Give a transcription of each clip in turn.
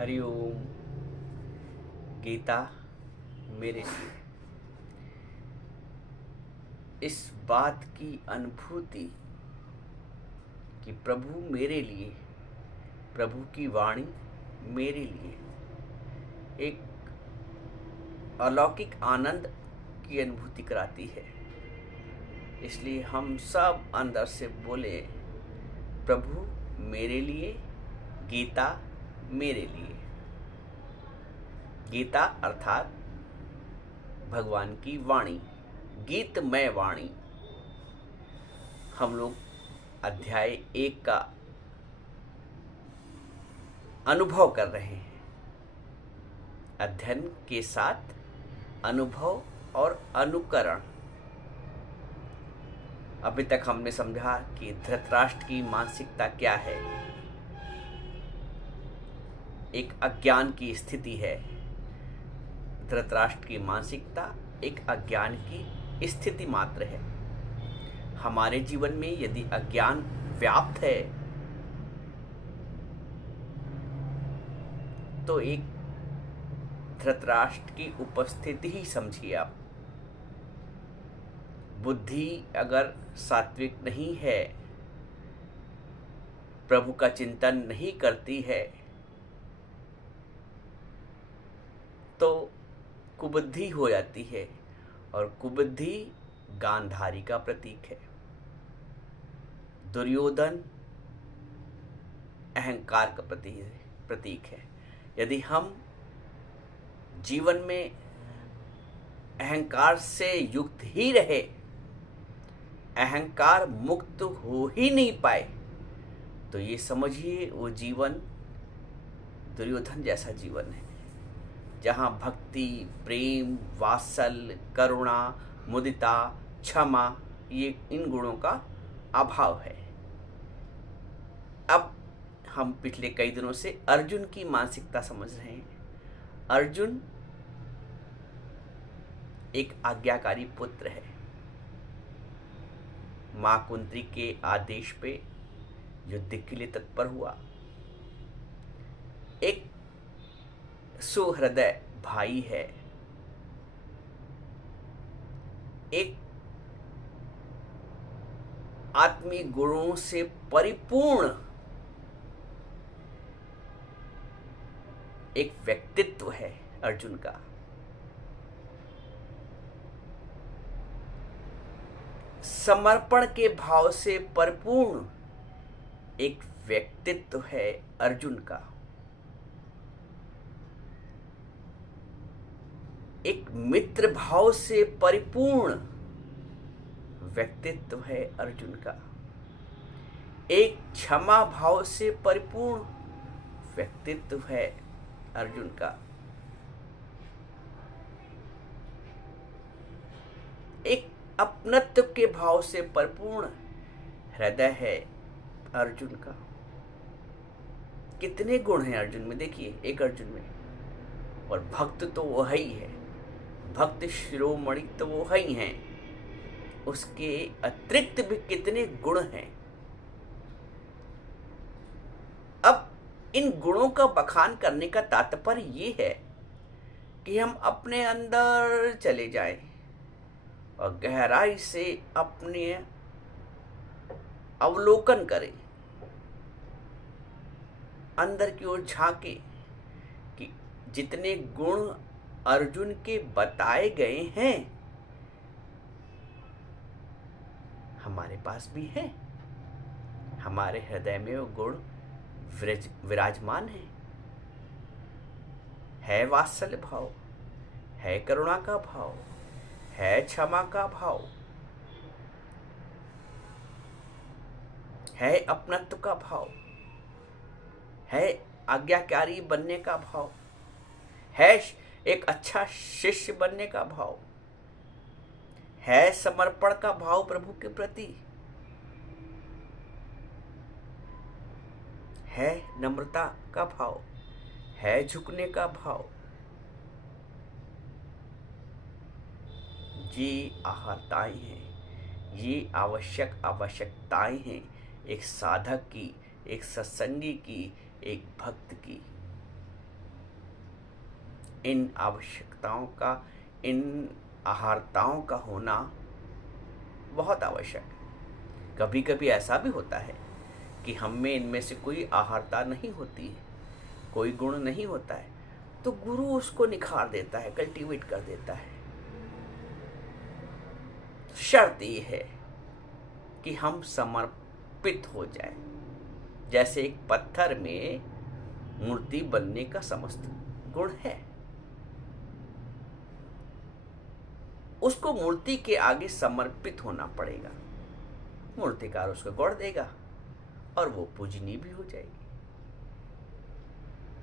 हरिओम। गीता मेरे लिए इस बात की अनुभूति कि प्रभु मेरे लिए, प्रभु की वाणी मेरे लिए एक अलौकिक आनंद की अनुभूति कराती है। इसलिए हम सब अंदर से बोले, प्रभु मेरे लिए, गीता मेरे लिए। गीता अर्थात भगवान की वाणी, गीतमय वाणी। हम लोग अध्याय 1 का अनुभव कर रहे हैं। अध्ययन के साथ अनुभव और अनुकरण। अभी तक हमने समझा कि धृतराष्ट्र की मानसिकता क्या है। एक अज्ञान की स्थिति है। धृतराष्ट्र की मानसिकता एक अज्ञान की स्थिति मात्र है। हमारे जीवन में यदि अज्ञान व्याप्त है तो एक धृतराष्ट्र की उपस्थिति ही समझिए आप। बुद्धि अगर सात्विक नहीं है, प्रभु का चिंतन नहीं करती है, तो कुबुद्धि हो जाती है। और कुबुद्धि गांधारी का प्रतीक है। दुर्योधन अहंकार का प्रतीक है। यदि हम जीवन में अहंकार से युक्त ही रहे, अहंकार मुक्त हो ही नहीं पाए, तो ये समझिए वो जीवन दुर्योधन जैसा जीवन है, जहाँ भक्ति, प्रेम, वात्सल्य, करुणा, मुदिता, क्षमा, ये इन गुणों का अभाव है। अब हम पिछले कई दिनों से अर्जुन की मानसिकता समझ रहे हैं। अर्जुन एक आज्ञाकारी पुत्र है। मां कुंती के आदेश पे युद्ध के लिए तत्पर हुआ। एक सुहृदय भाई है। एक आत्मीय गुणों से परिपूर्ण एक व्यक्तित्व है अर्जुन का। समर्पण के भाव से परिपूर्ण एक व्यक्तित्व है अर्जुन का। एक मित्र भाव से परिपूर्ण व्यक्तित्व है अर्जुन का। एक क्षमा भाव से परिपूर्ण व्यक्तित्व है अर्जुन का। एक अपनत्व के भाव से परिपूर्ण हृदय है अर्जुन का। कितने गुण हैं अर्जुन में, देखिए एक अर्जुन में। और भक्त तो वो ही है, भक्त शिरोमणि तो वो ही हैं। उसके अतिरिक्त भी कितने गुण हैं। अब इन गुणों का बखान करने का तात्पर्य ये है कि हम अपने अंदर चले जाएं और गहराई से अपने अवलोकन करें, अंदर की ओर झांके कि जितने गुण अर्जुन के बताए गए हैं हमारे पास भी हैं। हमारे हृदय में वो गुण विराजमान है वात्सल्य भाव, है करुणा का भाव, है क्षमा का भाव, है अपनत्व का भाव, है आज्ञाकारी बनने का भाव, है एक अच्छा शिष्य बनने का भाव, है समर्पण का भाव प्रभु के प्रति, है नम्रता का भाव, है झुकने का भाव। ये आहताएं हैं, ये आवश्यकताएं हैं एक साधक की, एक सत्संगी की, एक भक्त की। इन आवश्यकताओं का, इन आहारताओं का होना बहुत आवश्यक है। कभी कभी ऐसा भी होता है कि हम में इनमें से कोई आहारता नहीं होती है, कोई गुण नहीं होता है, तो गुरु उसको निखार देता है, कल्टीवेट कर देता है। शर्त ये है कि हम समर्पित हो जाएं। जैसे एक पत्थर में मूर्ति बनने का समस्त गुण है, उसको मूर्ति के आगे समर्पित होना पड़ेगा। मूर्तिकार उसको गौर देगा और वो पूजनीय भी हो जाएगी।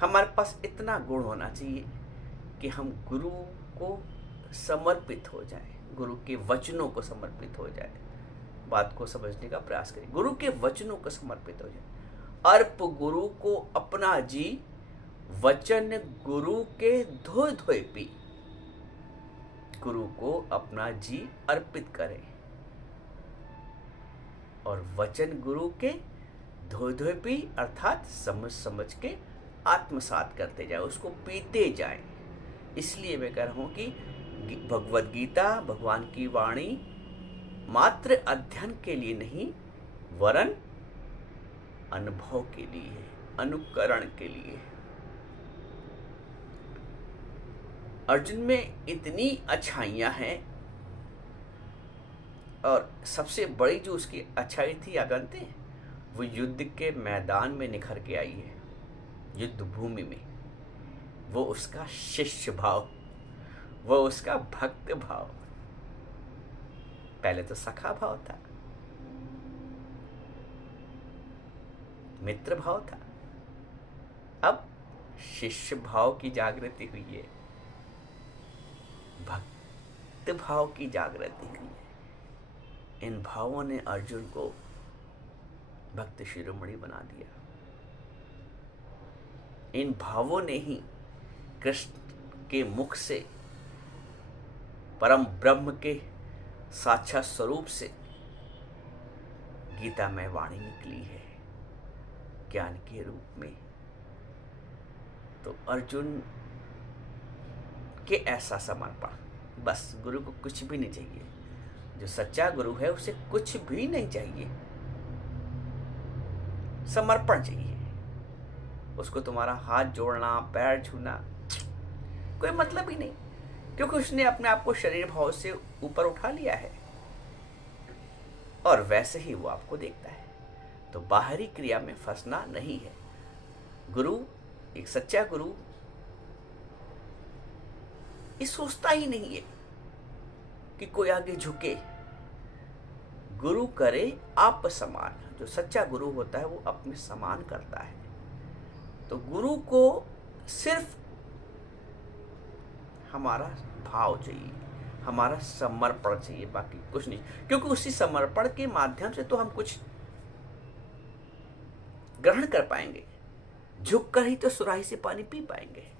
हमारे पास इतना गुण होना चाहिए कि हम गुरु को समर्पित हो जाएं, गुरु के वचनों को समर्पित हो जाए। बात को समझने का प्रयास करें। गुरु के वचनों को समर्पित हो जाए। अर्प गुरु को अपना जी, वचन गुरु के धोए धोए पी। गुरु को अपना जी अर्पित करें और वचन गुरु के धोए धोए पी, अर्थात समझ समझ के आत्मसात करते जाए, उसको पीते जाएं। इसलिए मैं कह रहा हूं कि भगवद गीता, भगवान की वाणी मात्र अध्ययन के लिए नहीं, वरन अनुभव के लिए है, अनुकरण के लिए। अर्जुन में इतनी अच्छाइयां हैं और सबसे बड़ी जो उसकी अच्छाई थी, क्या जानते हैं? वो युद्ध के मैदान में निखर के आई है, युद्ध भूमि में। वो उसका शिष्य भाव, वो उसका भक्त भाव। पहले तो सखा भाव था, मित्र भाव था, अब शिष्य भाव की जागृति हुई है, भक्त भाव की जागृति हुई है। इन भावों ने अर्जुन को भक्त शिरोमणि बना दिया। इन भावों ने ही कृष्ण के मुख से, परम ब्रह्म के साक्षात स्वरूप से गीता में वाणी निकली है, ज्ञान के रूप में। तो अर्जुन के ऐसा समर्पण, बस गुरु को कुछ भी नहीं चाहिए। जो सच्चा गुरु है उसे कुछ भी नहीं चाहिए, समर्पण चाहिए। उसको तुम्हारा हाथ जोड़ना, पैर छूना कोई मतलब ही नहीं, क्योंकि उसने अपने आप को शरीर भाव से ऊपर उठा लिया है और वैसे ही वो आपको देखता है। तो बाहरी क्रिया में फंसना नहीं है। गुरु, एक सच्चा गुरु ये सोचता ही नहीं है कि कोई आगे झुके। गुरु करे आप समान। जो सच्चा गुरु होता है वो अपने समान करता है। तो गुरु को सिर्फ हमारा भाव चाहिए, हमारा समर्पण चाहिए, बाकी कुछ नहीं। क्योंकि उसी समर्पण के माध्यम से तो हम कुछ ग्रहण कर पाएंगे, झुक कर ही तो सुराही से पानी पी पाएंगे।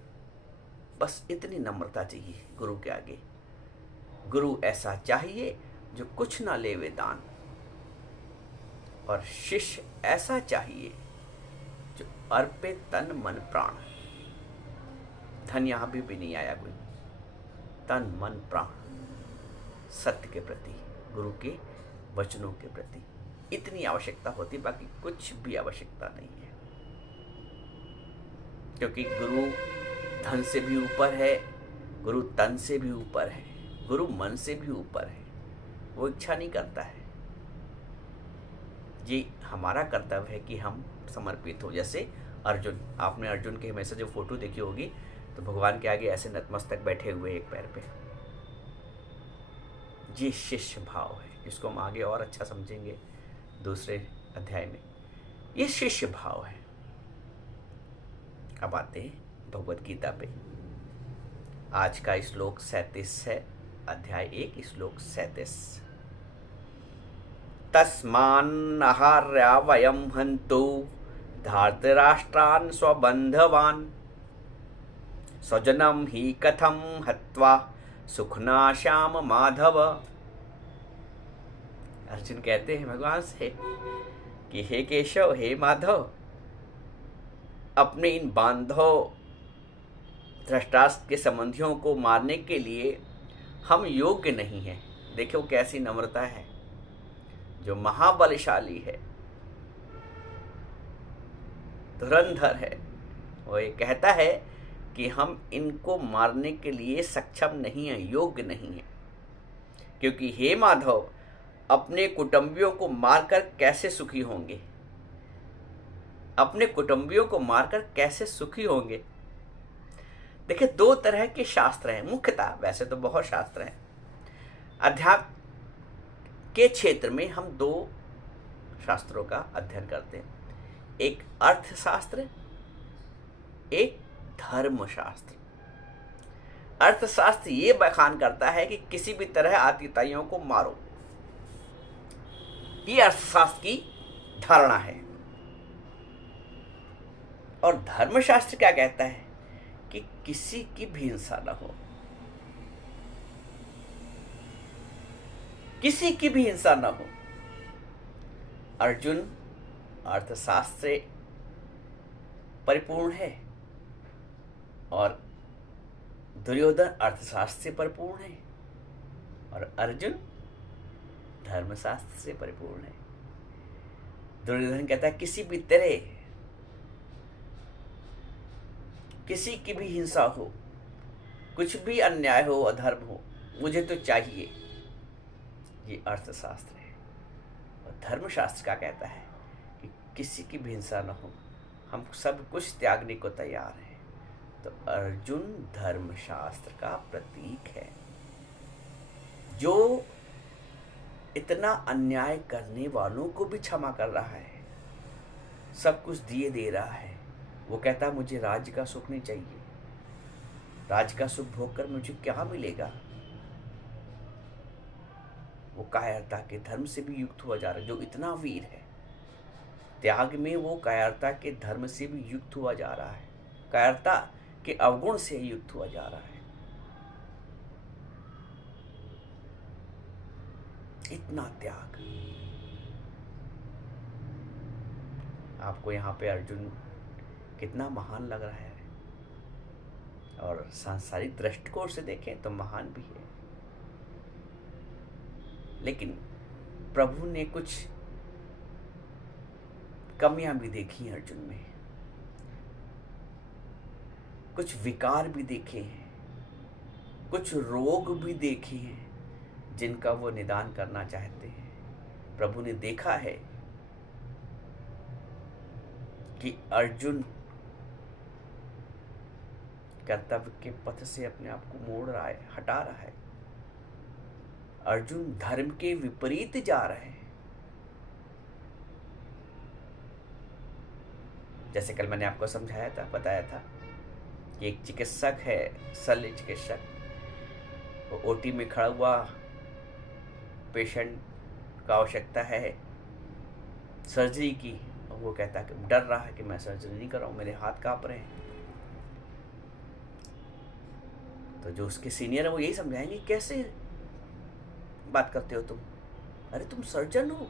बस इतनी नम्रता चाहिए गुरु के आगे। गुरु ऐसा चाहिए जो कुछ ना ले वे दान, और शिष्य ऐसा चाहिए जो अर्पे तन मन प्राण। धन यहां भी नहीं आया कोई, तन मन प्राण सत्य के प्रति, गुरु के वचनों के प्रति इतनी आवश्यकता होती, बाकी कुछ भी आवश्यकता नहीं है। क्योंकि गुरु धन से भी ऊपर है, गुरु तन से भी ऊपर है, गुरु मन से भी ऊपर है। वो इच्छा नहीं करता है। ये हमारा कर्तव्य है कि हम समर्पित हो। जैसे अर्जुन, आपने अर्जुन के हमेशा जो फोटो देखी होगी, तो भगवान के आगे ऐसे नतमस्तक बैठे हुए एक पैर पे। ये शिष्य भाव है, जिसको हम आगे और अच्छा समझेंगे दूसरे अध्याय में। ये शिष्य भाव है। अब आते हैं भगवद गीता पे। आज का श्लोक 37 है, अध्याय 1, श्लोक 37। तस्मान्नहार्या वयं हन्तु धार्तराष्ट्रान् स्वबन्धवान् स्वजनं हि कथं हत्वा सुखना श्याम माधव। अर्जुन कहते हैं भगवान से कि हे केशव, हे माधव, अपने इन बांधव धृतराष्ट्र के संबंधियों को मारने के लिए हम योग्य नहीं हैं। देखो कैसी नम्रता है। जो महाबलशाली है, धुरंधर है, वो ये कहता है कि हम इनको मारने के लिए सक्षम नहीं हैं, योग्य नहीं हैं। क्योंकि हे माधव, अपने कुटुंबियों को मारकर कैसे सुखी होंगे? अपने कुटुंबियों को मारकर कैसे सुखी होंगे? देखिए, दो तरह के शास्त्र हैं मुख्यतः, वैसे तो बहुत शास्त्र हैं। अध्यात्म के क्षेत्र में हम दो शास्त्रों का अध्ययन करते हैं, एक अर्थशास्त्र, एक धर्मशास्त्र। अर्थशास्त्र ये बखान करता है कि किसी भी तरह आतिताइयों को मारो, ये अर्थशास्त्र की धारणा है। और धर्मशास्त्र क्या कहता है कि किसी की भी हिंसा न हो, किसी की भी हिंसा न हो। अर्जुन अर्थशास्त्र से परिपूर्ण है और दुर्योधन अर्थशास्त्र से परिपूर्ण है, और अर्जुन धर्मशास्त्र से परिपूर्ण है। दुर्योधन कहता है किसी भी तरह किसी की भी हिंसा हो, कुछ भी अन्याय हो, अधर्म हो, मुझे तो चाहिए। ये अर्थशास्त्र है। और धर्मशास्त्र क्या कहता है कि किसी की भी हिंसा न हो, हम सब कुछ त्यागने को तैयार हैं। तो अर्जुन धर्मशास्त्र का प्रतीक है, जो इतना अन्याय करने वालों को भी क्षमा कर रहा है, सब कुछ दिए दे रहा है। वो कहता है मुझे राज्य का सुख नहीं चाहिए, राज्य का सुख भोग कर मुझे क्या मिलेगा। वो कायरता के धर्म से भी युक्त हुआ जा रहा है। जो इतना वीर है त्याग में, वो कायरता के धर्म से भी युक्त हुआ जा रहा है, कायरता के अवगुण से युक्त हुआ जा रहा है। इतना त्याग। आपको यहाँ पे अर्जुन कितना महान लग रहा है, और सांसारिक दृष्टिकोण से देखें तो महान भी है। लेकिन प्रभु ने कुछ कमियां भी देखी हैं अर्जुन में, कुछ विकार भी देखे हैं, कुछ रोग भी देखे हैं जिनका वो निदान करना चाहते हैं। प्रभु ने देखा है कि अर्जुन कर्तव्य के पथ से अपने आप को मोड़ रहा है, हटा रहा है। अर्जुन धर्म के विपरीत जा रहे हैं। जैसे कल मैंने आपको समझाया था, बताया था कि एक चिकित्सक है, शल्य चिकित्सक, वो ओटी में खड़ा हुआ, पेशेंट का आवश्यकता है सर्जरी की, और वो कहता है कि डर रहा है कि मैं सर्जरी नहीं कर रहा हूँ, मेरे हाथ कांप रहे हैं। तो जो उसके सीनियर है वो यही समझाएंगे कैसे बात करते हो तुम, अरे तुम सर्जन हो,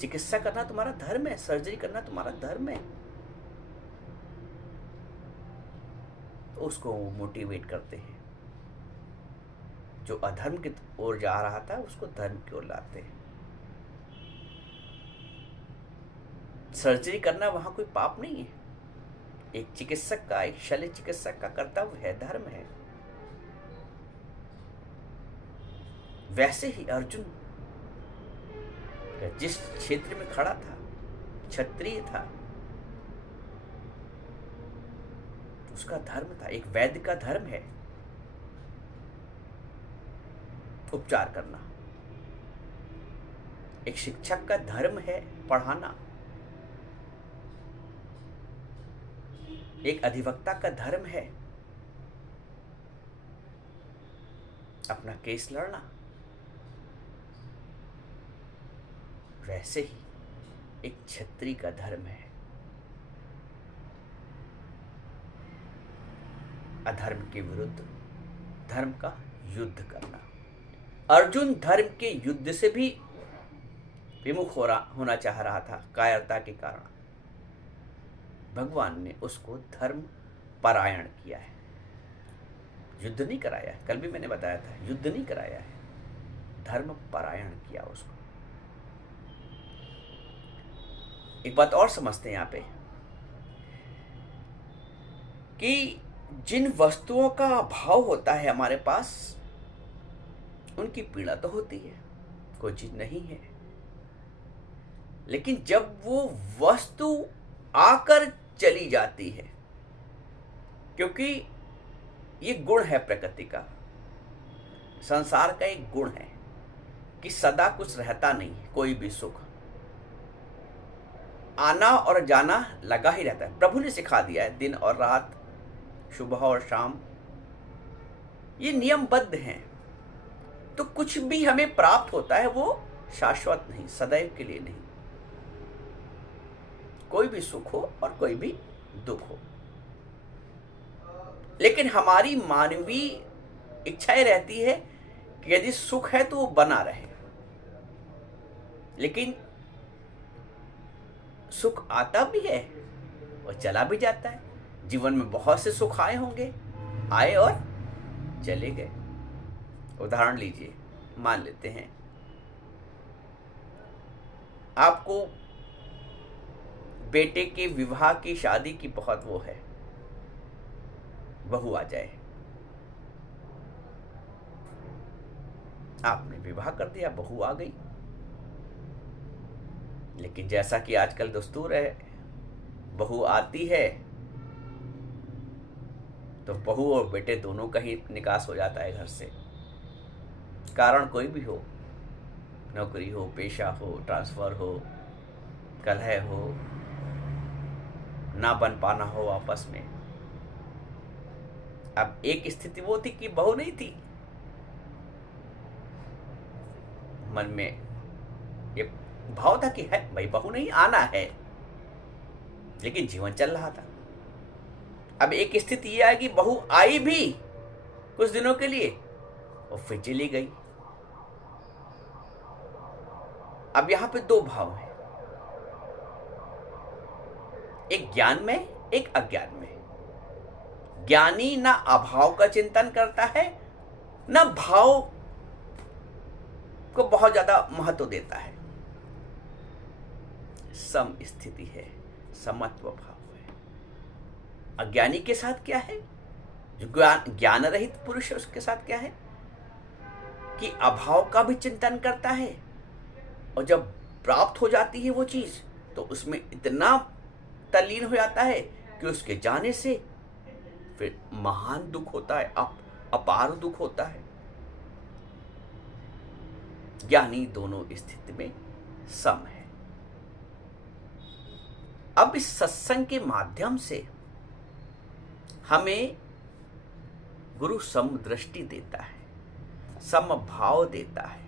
चिकित्सा करना तुम्हारा धर्म है, सर्जरी करना तुम्हारा धर्म है। तो उसको मोटिवेट करते हैं, जो अधर्म की ओर जा रहा था उसको धर्म की ओर लाते हैं। सर्जरी करना वहां कोई पाप नहीं है, एक चिकित्सक का, एक शल्य चिकित्सक का कर्तव्य है, धर्म है। वैसे ही अर्जुन जिस क्षेत्र में खड़ा था, क्षत्रिय था, उसका धर्म था, एक वैद्य का धर्म है उपचार करना, एक शिक्षक का धर्म है पढ़ाना, एक अधिवक्ता का धर्म है अपना केस लड़ना। वैसे ही एक क्षत्रिय का धर्म है अधर्म के विरुद्ध धर्म का युद्ध करना। अर्जुन धर्म के युद्ध से भी विमुख होना चाह रहा था कायरता के कारण। भगवान ने उसको धर्म परायण किया है, युद्ध नहीं कराया है, कल भी मैंने बताया था, युद्ध नहीं कराया है, धर्म परायण किया उसको। एक बात और समझते हैं यहाँ पे कि जिन वस्तुओं का अभाव होता है हमारे पास, उनकी पीड़ा तो होती है, कोई चीज नहीं है, लेकिन जब वो वस्तु आकर चली जाती है, क्योंकि ये गुण है प्रकृति का, संसार का एक गुण है कि सदा कुछ रहता नहीं है, कोई भी सुख आना और जाना लगा ही रहता है। प्रभु ने सिखा दिया है, दिन और रात, सुबह और शाम, ये नियमबद्ध हैं। तो कुछ भी हमें प्राप्त होता है वो शाश्वत नहीं, सदैव के लिए नहीं। कोई भी सुख हो और कोई भी दुख हो, लेकिन हमारी मानवीय इच्छाएं रहती है कि यदि सुख है तो वो बना रहे, लेकिन सुख आता भी है और चला भी जाता है। जीवन में बहुत से सुख आए होंगे, आए और चले गए। उदाहरण लीजिए, मान लेते हैं आपको बेटे के विवाह की, शादी की बहुत वो है, बहू आ जाए, आपने विवाह कर दिया, बहू आ गई, लेकिन जैसा कि आजकल दस्तूर है, बहू आती है तो बहू और बेटे दोनों का ही निकास हो जाता है घर से। कारण कोई भी हो, नौकरी हो, पेशा हो, ट्रांसफर हो, कलह हो, ना बन पाना हो आपस में। अब एक स्थिति वो थी कि बहू नहीं थी, मन में ये भाव था कि है भाई बहू नहीं, आना है, लेकिन जीवन चल रहा था। अब एक स्थिति ये आई कि बहू आई भी कुछ दिनों के लिए और फिर चली गई। अब यहां पे दो भाव हैं, एक ज्ञान में, एक अज्ञान में। ज्ञानी ना अभाव का चिंतन करता है, ना भाव को बहुत ज्यादा महत्व देता है। सम स्थिति है, समत्व भाव है। अज्ञानी के साथ क्या है, जो ज्ञान रहित पुरुष है उसके साथ क्या है कि अभाव का भी चिंतन करता है, और जब प्राप्त हो जाती है वो चीज तो उसमें इतना तल्लीन हो जाता है कि उसके जाने से फिर महान दुख होता है, अपार दुख होता है। ज्ञानी दोनों स्थिति में सम है। अब इस सत्संग के माध्यम से हमें गुरु समदृष्टि देता है, समभाव देता है।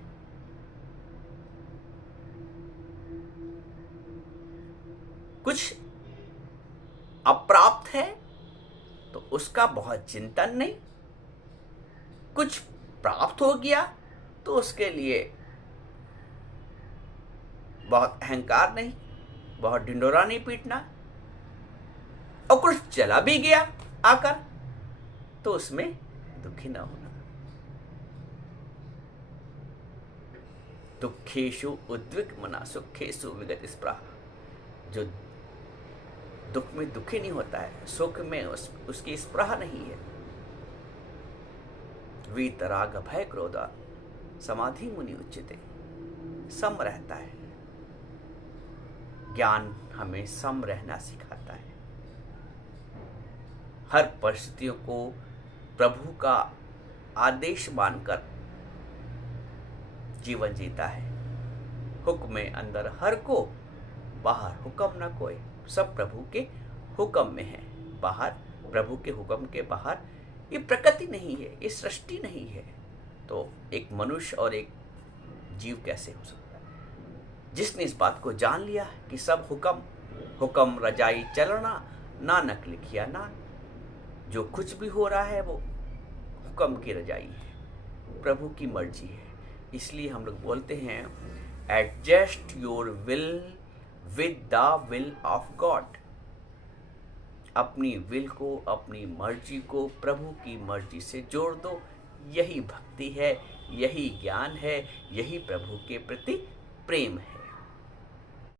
कुछ अप्राप्त है तो उसका बहुत चिंतन नहीं, कुछ प्राप्त हो गया तो उसके लिए बहुत अहंकार नहीं, बहुत ढिंडोरा नहीं पीटना, और कुछ चला भी गया आकर तो उसमें दुखी ना होना। दुखेषु उद्विग्न सुखेषु विगत स्पृहा। जो दुख में दुखी नहीं होता है, सुख में उसकी स्पृहा नहीं है। वीतराग भय क्रोध समाधि मुनि उच्यते, सम रहता है। ज्ञान हमें सम रहना सिखाता है। हर परिस्थितियों को प्रभु का आदेश मानकर जीवन जीता है। हुक्म में अंदर हर को, बाहर हुक्म न कोई। सब प्रभु के हुक्म में है, बाहर प्रभु के हुक्म के बाहर ये प्रकृति नहीं है, ये सृष्टि नहीं है। तो एक मनुष्य और एक जीव कैसे हो सकता है? जिसने इस बात को जान लिया कि सब हुक्म रजाई चलना, नानक लिखिया नान। जो कुछ भी हो रहा है वो हुक्म की रजाई है, प्रभु की मर्जी है। इसलिए हम लोग बोलते हैं adjust your will with the will of God. अपनी विल को, अपनी मर्जी को प्रभु की मर्जी से जोड़ दो। यही भक्ति है, यही ज्ञान है, यही प्रभु के प्रति प्रेम है।